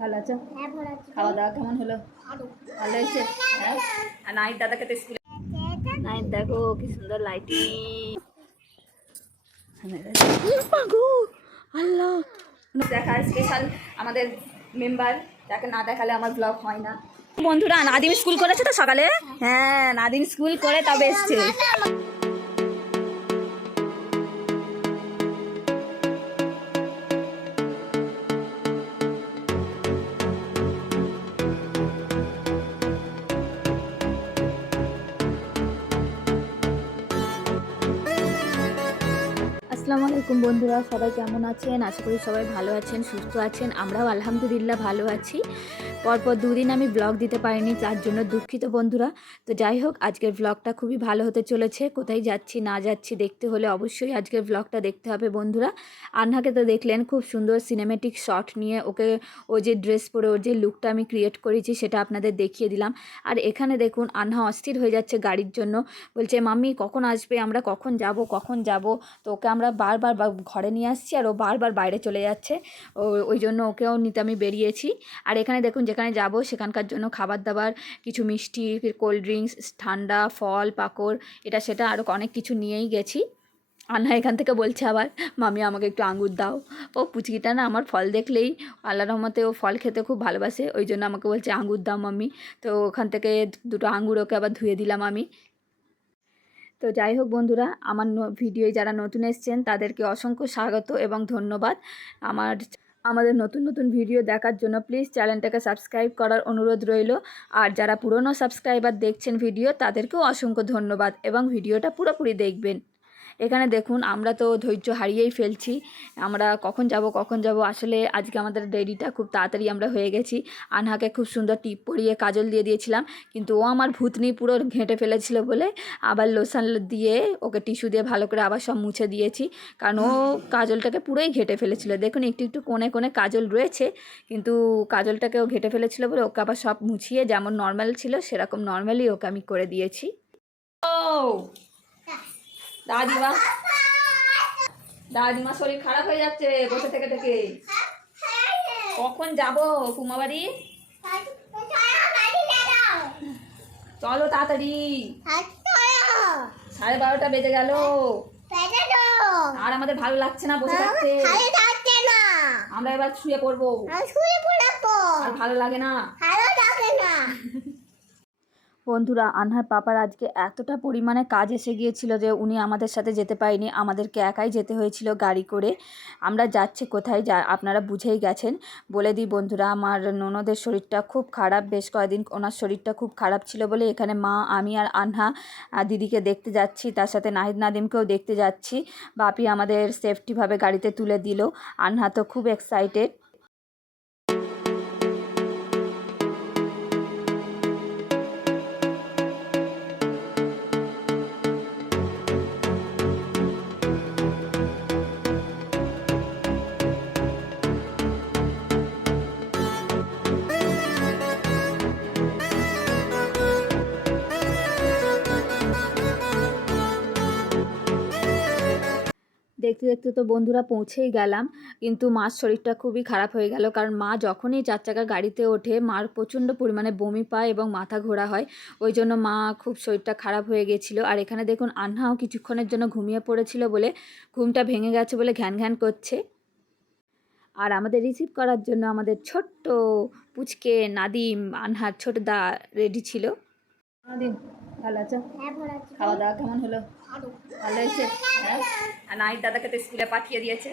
ভালো আছো? হ্যাঁ খাওয়া দাওয়া কেমন হলো? ভালো হয়েছে? হ্যাঁ। আর নাইট দাদাকে তো স্কুলে নাইট দেখো কি সুন্দর লাইটিং আল্লাহ। দেখা স্পেশাল আমাদের মেম্বার যাকে না দেখালে আমার ব্লগ হয় না। বন্ধুরা নাদিম স্কুল করেছে তো সকালে? হ্যাঁ। নাদিম স্কুল করে তবে এসছে। আলাইকুম বন্ধুরা, সবাই কেমন আছেন? আশা করি সবাই ভালো আছেন, সুস্থ আছেন। আমরাও আলহামদুলিল্লাহ ভালো আছি। পরপর দুদিন আমি ব্লগ দিতে পারিনি, তার জন্য দুঃখিত বন্ধুরা। তো যাই হোক, আজকের ব্লগটা খুবই ভালো হতে চলেছে। কোথায় যাচ্ছি, না যাচ্ছি দেখতে হলে অবশ্যই আজকের ব্লগটা দেখতে হবে বন্ধুরা। আন্নাকে তো দেখলেন, খুব সুন্দর সিনেমেটিক শট নিয়ে ওকে ও যে ড্রেস পরে, ওর যে লুকটা আমি ক্রিয়েট করেছি, সেটা আপনাদের দেখিয়ে দিলাম। আর এখানে দেখুন আন্না অস্থির হয়ে যাচ্ছে গাড়ির জন্য। বলছে, মাম্মি, কখন আসবে? আমরা কখন যাব? কখন যাব? তো ওকে আমরা বারবার ঘরে নিয়ে আসছি, আর ও বারবার বাইরে চলে যাচ্ছে। ও, ওই জন্য ওকেও নিতে আমি বেরিয়েছি। আর এখানে দেখুন যেখানে যাব, সেখানকার জন্য খাবার দাবার কিছু মিষ্টি কোল্ড ড্রিঙ্কস ঠান্ডা, ফল পাকড় এটা, সেটা আরও অনেক কিছু নিয়েই গেছি। আন্না এখান থেকে বলছে আবার, মামি, আমাকে একটু আঙুর দাও। ও পুচকিটা না আমার ফল দেখলেই, আল্লাহ রহমতে ও ফল খেতে খুব ভালোবাসে, ওই জন্য আমাকে বলছে আঙুর দাও মাম্মি তো ওখান থেকে দুটো আঙুর ওকে আবার ধুয়ে দিলাম আমি। তো যাই হোক বন্ধুরা, আমার ভিডিও যারা নতুন এসছেন, তাদেরকে অসংখ্য স্বাগত এবং ধন্যবাদ। আমার আমাদের নতুন নতুন ভিডিও দেখার জন্য প্লিজ চ্যানেলটাকে সাবস্ক্রাইব করার অনুরোধ রইল। আর যারা পুরনো সাবস্ক্রাইবার দেখছেন ভিডিও তাদেরকেও অসংখ্য ধন্যবাদ এবং ভিডিওটা পুরোপুরি দেখবেন। এখানে দেখুন, আমরা তো ধৈর্য হারিয়েই ফেলছি। আমরা কখন যাব কখন যাব, আসলে আজকে আমাদের ডেডিটা খুব তাড়াতাড়ি আমরা হয়ে গেছি। আনহাকে খুব সুন্দর টিপ পরিয়ে কাজল দিয়ে দিয়েছিলাম, কিন্তু ও আমার ভূতনি পুরো ঘেঁটে ফেলেছিল বলে আবার লোশন দিয়ে ওকে টিস্যু দিয়ে ভালো করে আবার সব মুছে দিয়েছি। কারণ ও কাজলটাকে পুরোই ঘেঁটে ফেলেছিল। দেখুন, একটু একটু কোণে কোণে কাজল রয়েছে, কিন্তু কাজলটাকে ও ঘেঁটে ফেলেছিল বলে ওকে আবার সব মুছিয়ে যেমন নর্মাল ছিল, সেরকম নর্মালি ওকে আমি করে দিয়েছি। ও! দাদিমা। দাদিমা শরীর খারাপ হয়ে যাচ্ছে বসে থেকে থেকে। কখন যাব কুমাবাড়ি? চলো তাড়াতাড়ি। সাড়ে বারোটা বেজে গেল। আর আমাদের ভালো লাগছে না বসে থাকতে। আমরা এবার শুয়ে পড়ব। আর ভালো লাগে না। বন্ধুরা, আনহার পাপার আজকে এতটা পরিমাণে কাজ এসে গিয়েছিল যে উনি আমাদের সাথে যেতে পারেনি। আমাদেরকে একাই যেতে হয়েছিল গাড়ি করে। আমরা যাচ্ছি কোথায় যা আপনারা বুঝেই গেছেন। বলে দিই বন্ধুরা, আমার ননদের শরীরটা খুব খারাপ। বেশ কয়েকদিন ওনার শরীরটা খুব খারাপ ছিল বলে এখানে মা, আমি আর আনহা দিদিকে দেখতে যাচ্ছি। তার সাথে নাহিদ নাদিমকেও দেখতে যাচ্ছি। বাপি আমাদের সেফটিভাবে গাড়িতে তুলে দিল। আনহা তো খুব এক্সাইটেড দেখতে দেখতে তো বন্ধুরা পৌঁছেই গেলাম। কিন্তু মার শরীরটা খুবই খারাপ হয়ে গেল। কারণ মা যখনই চার চাকা গাড়িতে ওঠে, মার প্রচণ্ড পরিমাণে বমি পায় এবং মাথা ঘোরা হয়। ওই জন্য মা খুব শরীরটা খারাপ হয়ে গেছিল। আর এখানে দেখুন, আন্নাও কিছুক্ষণের জন্য ঘুমিয়ে পড়েছিল বলে ঘুমটা ভেঙে গেছে বলে ঘ্যান ঘ্যান করছে। আর আমাদের রিসিভ করার জন্য আমাদের ছোট্ট পুচকে নাদিম আনহার ছোট দা রেডি ছিল। নাদিম ভালো আছো? খাওয়া দাওয়া কেমন হলো? ভালো। হয়েছে? হ্যাঁ? আর নাইট দাদাকে তো স্কুলে পাঠিয়ে দিয়েছে।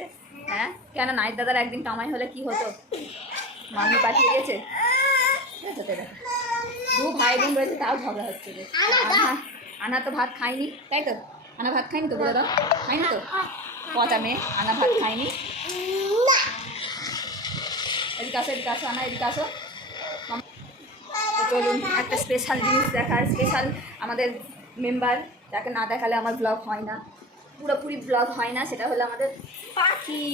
হ্যাঁ? কেন নাইট দাদার একদিন কামাই হলে কি হতো? মামি পাঠিয়ে দিয়েছে। দু ভাই বোন রয়েছে তাও ঝগড়া হচ্ছে যে। আনা আনা তো ভাত খায়নি তাই তো? আনা ভাত খায়নি তো বলে দাও। খায়নি তো? পচা মেয়ে আনা ভাত খায়নি এদিকে আসো এদিকে আসো আনা এদিকে আসো। চলুন, একটা স্পেশাল জিনিস দেখার স্পেশাল আমাদের মেম্বার যাকে না দেখালে আমার ব্লগ হয় না। পুরোপুরি ব্লগ হয় না, সেটা হলো আমাদের পাখি।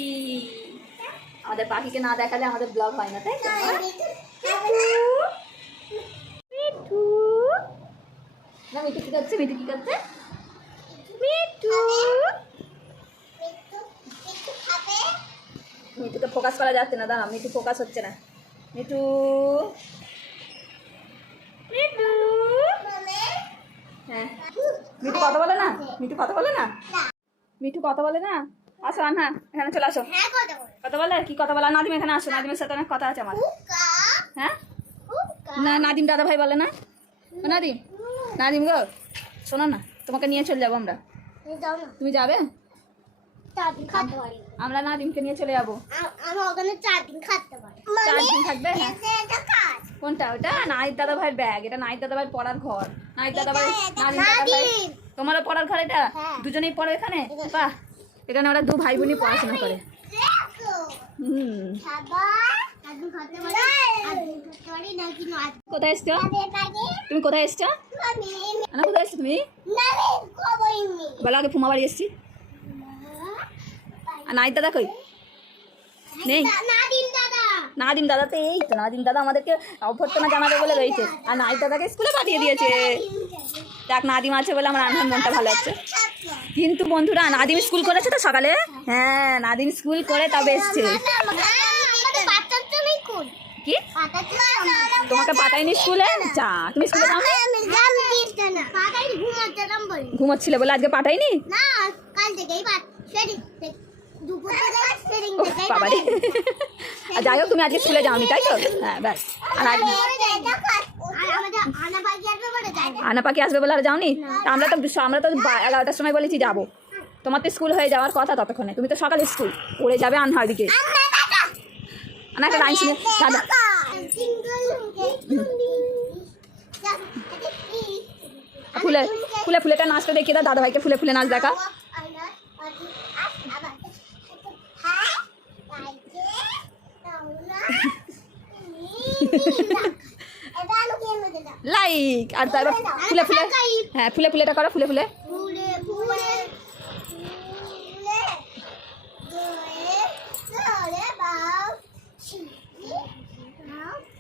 আমাদের পাখিকে না দেখালে আমাদের ব্লগ হয় না, তাই মিঠু। না, মিঠু কী করছে? মিঠু কী করছে? মিঠু। মিঠুকে ফোকাস করা যাচ্ছে না দাঁড়া মিঠু ফোকাস হচ্ছে না। মিঠু। হ্যাঁ। মিঠু কথা বলে না? মিঠু কথা বলে না? মিঠু কথা বলে না? আসো রান্না এখানে চলে আসো। কথা বলে। কি কথা বলে? নাদিম এখানে আসো। নাদিমের সাথে অনেক কথা আছে আমার। হ্যাঁ? না নাদিম দাদা ভাই বলে না? নাদিম। নাদিম গো শোনো না তোমাকে নিয়ে চলে যাব আমরা। তুমি যাবে? আমরা নাদিমকে নিয়ে চলে যাব। আমি ওখানে চার দিন খাটতে পারি চার দিন থাকবে? এটা কাজ। কোনটা? ওটা? নাইট দাদা ভাইয়ের ব্যাগ। এটা নাইট দাদা ভাইয়ের পড়ার ঘর। নাইট দাদা ভাই নাদিম দাদা ভাই তোমারও পড়ার ঘর এটা? হ্যাঁ। দুজনেই পড়ো এখানে? বাহ। এখানে ওরা দু ভাই বোনই পড়াশোনা করে। হুম খাবার চার দিন খাটতে পারি চার দিন খাটতে পারি নাকি না কোথায় এসছো? তুমি কোথায় এসছো? কোথায় এসছো তুমি? বলো আগে ফুমা বাড়ি এসছি। আর নাইট দাদা কই? নেই। নাদিম দাদা। দাদা তো এই তো নাদিম দাদা আমাদেরকে অভ্যর্থনা জানাবে বলে রয়েছে। আর নাইট দাদাকে স্কুলে পাঠিয়ে দিয়েছে। দেখ নাদিম আছে বলে আমার আনহার মনটা ভালো আছে কিন্তু বন্ধুরা নাদিম স্কুল করেছে তো সকালে? হ্যাঁ নাদিম স্কুল করে তবে এসছে। কি? তোমাকে পাঠায়নি স্কুলে? যা তুমি স্কুলে যাও না? বলে। আজকে পাঠাইনি না কাল থেকেই আর যাই হোক তুমি আজকে স্কুলে যাওনি তাই তো? হ্যাঁ ব্যাস। আর আনা পাখি আসবে বলে আর যাওনি? আমরা তো আমরা তো এগারোটার সময় বলেছি যাব। তোমার তো স্কুল হয়ে যাওয়ার কথা ততক্ষণে। তুমি তো সকালে স্কুল। পড়ে যাবে আনহার দিকে। আনা একটা লাইন শুনে দাদা ফুলে ফুলে ফুলেটা নাচটা দেখিয়ে দাও দাদা ভাইকে ফুলে ফুলে নাচ দেখা। লাইক আর তারপর ফুলে ফুলে হ্যাঁ ফুলে ফুলেটা করো ফুলে ফুলে।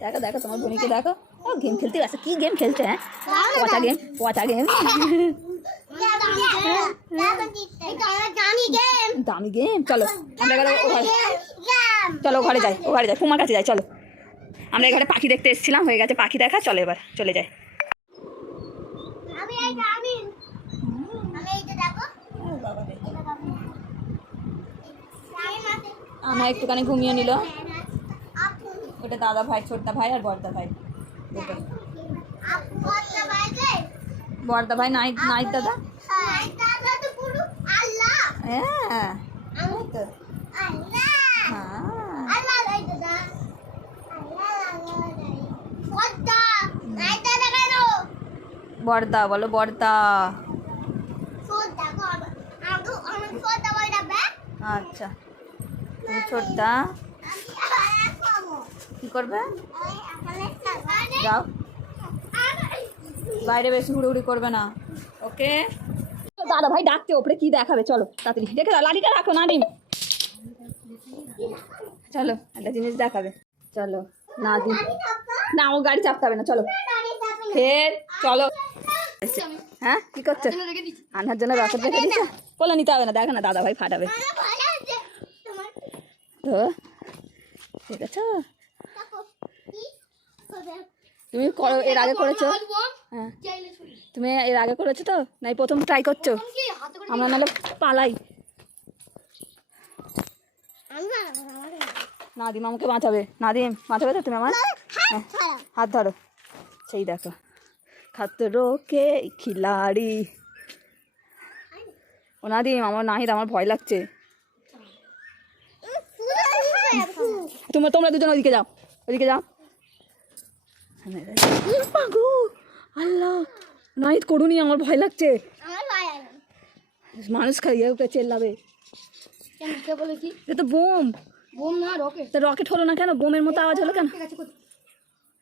দেখো দেখো তোমার বোনিকে দেখো। ও গেম খেলতে আছে কি গেম খেলছে হ্যাঁ? পচা গেম পচা গেম দামি গেম চলো আমরা ঘরে চলো ঘরে যাই ও ঘরে যাই। ফুমার কাছে যাই চলো। আমরা এখানে পাখি দেখতে এসেছিলাম হয়ে গেছে পাখি দেখা চলে এবার চলে যায় আমার একটুখানি ঘুমিয়ে নিল। ওটা দাদা ভাই ছোটদা ভাই আর বড়দা ভাই। বড়দা ভাই নাইট নাইট দাদা? হ্যাঁ দাদা তো পুরো আল্লাহ হ্যাঁ আমি তো আল্লাহ হ্যাঁ আল্লাহ লাই দাদা আল্লাহ আল্লাহ লাই পদ্দা নাই দাদা কেন বড়দা বলো বড়দা পদ্দা গো আগু আমি পদ্দা বাইরা বে আচ্ছা তুমি ছোটদা কি করবে? যাও। বাইরে বেশি হুড়ি করবে না। ওকে? দাদা ভাই ডাকতে ওপরে কি দেখাবে? চলো তাড়াতাড়ি। দেখে দাও রাখো না ডিম চলো একটা জিনিস দেখাবে। চলো না দিন না ও গাড়ি চাপতে হবে না চলো। ফের চলো। হ্যাঁ? কি করছ? আনার জন্য রকেট রেখে দিচ্ছ। বলো নিতে হবে না দেখো না দাদা ভাই ফাটাবে। তো ঠিক আছে? তুমি করো এর আগে করেছ? হ্যাঁ। তুমি এর আগে করেছ তো? নাই প্রথম ট্রাই করছ? আমরা নাহলে পালাই। নাদিম আমাকে বাঁচাবে। নাদিম বাঁচাবে তো তুমি আমার? হ্যাঁ, হাত ধরো। সেই দেখো। খাতরো কে খিলাড়ি। ও নাদিম আমার নাহিদ আমার ভয় লাগছে। তোমরা তোমরা দুজন ওদিকে যাও ওদিকে যাও। মাগো আল্লাহ নাহিদ করুনি আমার ভয় লাগছে। মানুষ খাইয়ে ওকে চেল্লাবে। এটা তো বোম। বোম না রকেট। তা রকেট হলো না কেন? বোমের মতো আওয়াজ হলো কেন?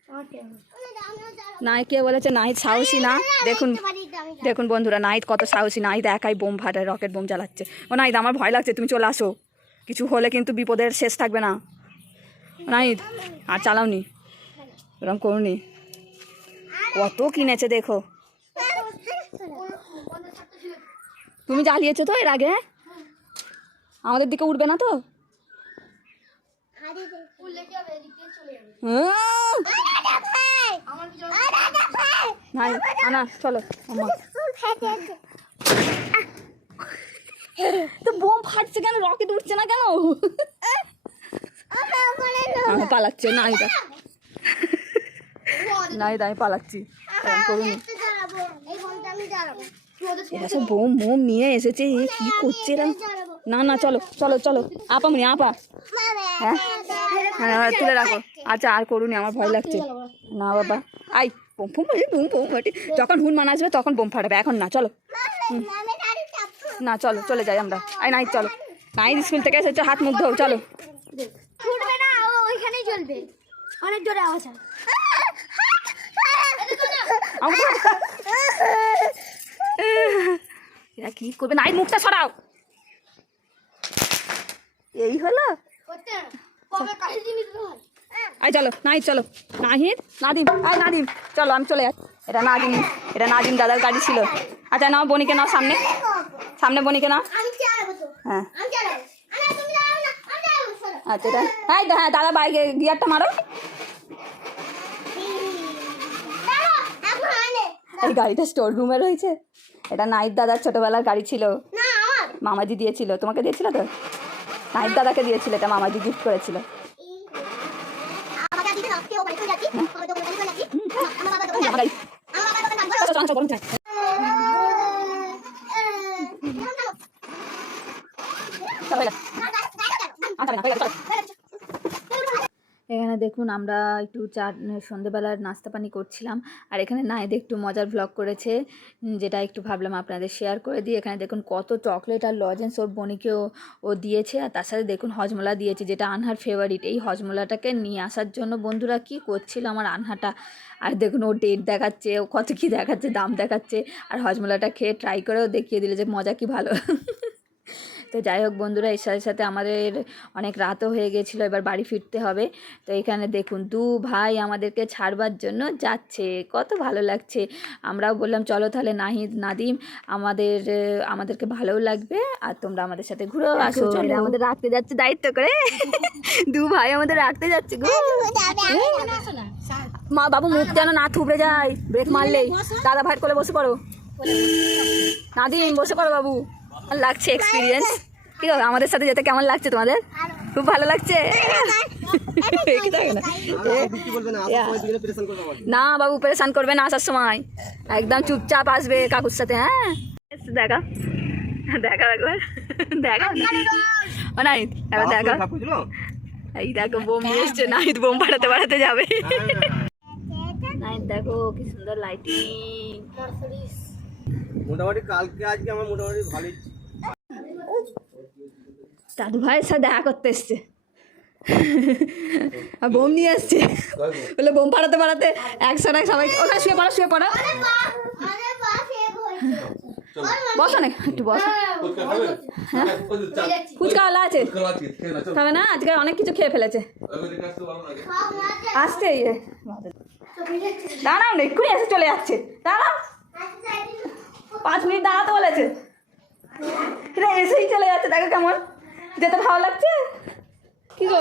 ঠিক আছে কই আমার কেন নাই কে বলেছে নাহিদ সাহসী না? দেখুন দেখুন বন্ধুরা নাহিদ কত সাহসী নাহিদ একাই বোম ফাটায় রকেট বোম চালাচ্ছে ও নাহিদ আমার ভয় লাগছে তুমি চলে আসো। কিছু হলে কিন্তু বিপদের শেষ থাকবে না। নাহিদ আর চালাওনি এরকম করুনি। কত কিনেছে দেখো। তুমি জ্বালিয়েছো তো এর আগে আমাদের দিকে উঠবে না তো? হাড়ি ভাই নাই আনা চলো। তো বোম ফাটছে কেন? রকেট উঠছে না কেন? বলে আমি পালাচ্ছে আমি পালাচ্ছি। করুন। এরা সব বোম মোম নিয়ে এসেছে এ কি করছে এরা? না না চলো চলো চলো। আপা মনি আপা হ্যাঁ? হ্যাঁ হ্যাঁ, তুলে রাখো। আচ্ছা আর করুনি আমার ভয় লাগছে। না বাবা। আই বোম ফোম বোম বোম ফাটে যখন হুন মান আসবে তখন বোম ফাটাবে। এখন না চলো। না চলো চলে যাই আমরা। আই নাই চলো। নাই স্কুল থেকে এসেছ হাত মুখ ধো চলো। ছুটবে না ও ওইখানেই চলবে। অনেক জোরে আওয়াজ হয়। এরা কি করবে? নাই মুখটা সরাও। এই হলো? কবে কাছে জিনিস হয়? আই চলো নাই চলো। নাহিদ? নাদিম আই নাদিম। চলো আমি চলে যাচ্ছি। এটা নাদিম এটা নাদিম দাদার গাড়ি ছিল। আচ্ছা নাও বনিকে নাও সামনে। সামনে বনিকে নাও। হ্যাঁ। আচ্ছা এটা হ্যাঁ হ্যাঁ দাদা বাইকে গিয়ারটা মারো। এই গাড়িটা স্টোর রুমে রয়েছে। এটা নাইট দাদার ছোটোবেলার গাড়ি ছিল। মামাজি দিয়েছিল। তোমাকে দিয়েছিল তো? নাইট দাদাকে দিয়েছিল এটা মামাজি গিফট করেছিল আমাকে দিতে দাও কেউ বাড়ি চলে যাচ্ছি আমার দোকানে চলে যাচ্ছি আমার বাবা দোকানে আমার গাড়ি আমার বাবা দোকানে চলো, চলো, চলো, বরং যাই। চলো, হয়ে গেছে। আচ্ছা, না, হয়ে গেছে, চলো। এখানে দেখুন, আমরা একটু চা সন্ধেবেলার নাস্তা পানি করছিলাম। আর এখানে নাইদ একটু মজার ভ্লগ করেছে যেটা একটু ভাবলাম আপনাদের শেয়ার করে দিই। এখানে দেখুন, কত চকলেট আর লজেন্স ওর বোনিকেও ও দিয়েছে। আর তার সাথে দেখুন, হজমলা দিয়েছে, যেটা আনহার ফেভারিট এই হজমলাটাকে নিয়ে আসার জন্য বন্ধুরা কি করছিল আমার আনহাটা? আর দেখুন, ও ডেট দেখাচ্ছে, ও কত কী দেখাচ্ছে, দাম দেখাচ্ছে। আর হজমলাটা খেয়ে ট্রাই করেও দেখিয়ে দিল যে মজা কি ভালো। তো যাই হোক বন্ধুরা এর সাথে সাথে আমাদের অনেক রাতও হয়ে গেছিল এবার বাড়ি ফিরতে হবে। তো এখানে দেখুন দু ভাই আমাদেরকে ছাড়বার জন্য যাচ্ছে কত ভালো লাগছে। আমরাও বললাম চলো তাহলে নাহিদ নাদিম আমাদের আমাদেরকে ভালোও লাগবে আর তোমরা আমাদের সাথে ঘুরেও আসো চলো। আমাদের রাখতে যাচ্ছে দায়িত্ব করে। দু ভাই আমাদের রাখতে যাচ্ছে গো। মা বাবু মুখ যেন না থুবড়ে যায় ব্রেক মারলেই। দাদা ভাইয়ের কোলে বসে পড়ো। নাদিম বসে পড়ো বাবু। লাগছে এক্সপিরিয়েন্স কি হবে আমাদের সাথে যেতে কেমন লাগছে তোমাদের? খুব ভালো লাগছে? না? বাবু পরেশান করবে না আসার সময়। একদম চুপচাপ আসবে কাকুর সাথে হ্যাঁ? দেখা। দেখা একবার। দেখা। ও নাই এবার দেখা। এই দেখো বোম নিয়ে এসছে নাইট বোম বাড়াতে বাড়াতে যাবে। নাইট দেখো কি সুন্দর লাইটিং মোটামুটি কালকে আজকে আমার মোটামুটি ভালোই দাদু ভাইয়ের সাথে দেখা করতে এসছে। আর বোম নিয়ে আসছে বলে বোম পাড়াতে পাড়াতে একসাথে সবাই ওখানে শুয়ে পড়া শুয়ে পড়ো। আরে বাস না একটু বসো। ফুচকা ওলা আছে। খাবে না আজকে অনেক কিছু খেয়ে ফেলেছে। আসছে ইয়ে। দাঁড়াও না এক্ষুনি এসে চলে যাচ্ছে। দাঁড়াও। পাঁচ মিনিট দাঁড়াতে বলেছে। এসেই চলে যাচ্ছে দেখো কেমন। যেতে ভালো লাগছে? কি গো?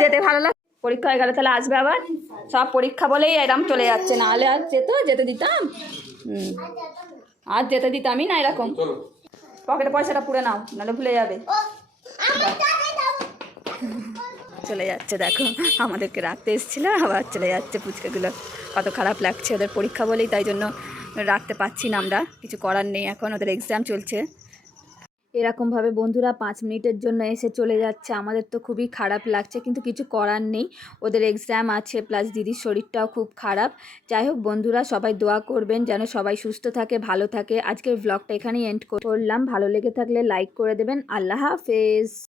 যেতে ভালো লাগ পরীক্ষা হয়ে গেলে তাহলে আসবে আবার? সব পরীক্ষা বলেই এরম চলে যাচ্ছে। না হলে আর যেত যেতে দিতাম? হুম। আর যেতে দিতামই না এরকম। পকেটে পয়সাটা পুড়ে নাও নাহলে ভুলে যাবে। চলে যাচ্ছে দেখো। আমাদেরকে রাখতে এসেছিল আবার চলে যাচ্ছে ফুচকাগুলো কত খারাপ লাগছে ওদের পরীক্ষা বলেই তাই জন্য রাখতে পারছি না আমরা। কিছু করার নেই এখন ওদের এক্সাম চলছে। এরকমভাবে বন্ধুরা পাঁচ মিনিটের জন্য এসে চলে যাচ্ছে। আমাদের তো খুবই খারাপ লাগছে, কিন্তু কিছু করার নেই। ওদের এক্সাম আছে প্লাস দিদির শরীরটাও খুব খারাপ। যাই হোক, বন্ধুরা সবাই দোয়া করবেন যেন সবাই সুস্থ থাকে, ভালো থাকে। আজকের ব্লগটা এখানেই এন্ড করলাম। ভালো লেগে থাকলে লাইক করে দেবেন। আল্লাহ হাফেজ।